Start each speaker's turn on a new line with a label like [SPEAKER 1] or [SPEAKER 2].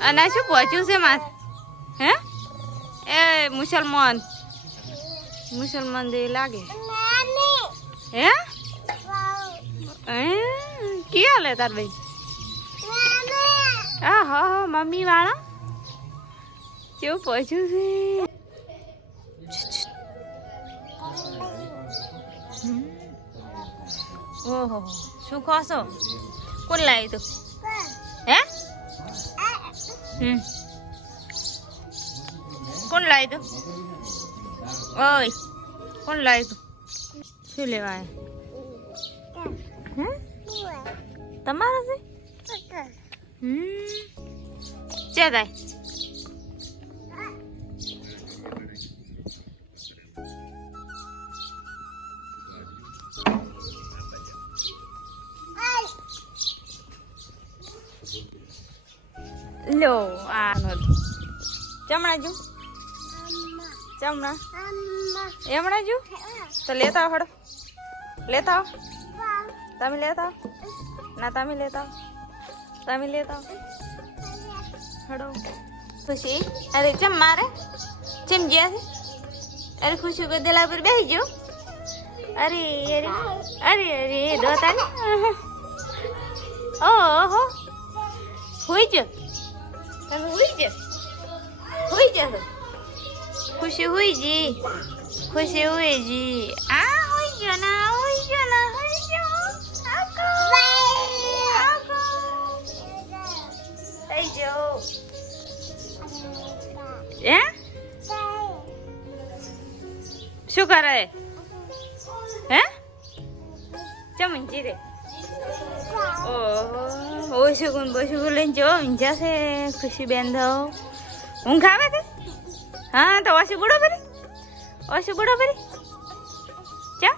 [SPEAKER 1] અને આ શું પહોંચ્યું છે માથ હે એ મુસલમાન મુસલમાન દે લાગે હે હે કી હાલે તાર ભાઈ હા હા હા મમ્મી વાળા કેવું પહોંચ્યું છે હમ. ઓહો શું કહો છો કોણ લાવી તું હે હમ કોણ લાવી તું? ઓય, કોણ લાવી તું? શું લેવા આવ્યા હે તમારા છે? હમ. ચે થાય લો આનો ચમણા જો. ચમણા એમણા જો. તો લેતા હડો લેતા આવ. તમે લેતા ના, તમે લેતા તમે લેતા હડો ખુશી અરે ચમ મારે ચમ ગયા છે. અરે ખુશી ગદેલા પર બેસી જો અરે અરે અરે અરે દોતા ઓહો. હોઈ જ તમે હોઈ જ હોઈ જ ખુશી હોઈ જી ખુશી હોઈ જી આ હોઈ ગયો ના હોઈ ગયો ના હોઈ ગયો આકો આકો થઈ ગયો હે શું કરે હે ચમચી રે ઓહો બોછું ગુણ લઈને જો ઊંઝા છે ખુશી બેન દો ઊંઘ આવે છે હા તો ઓછી બુડો ફરી ઓછી બુડો ફરી ચા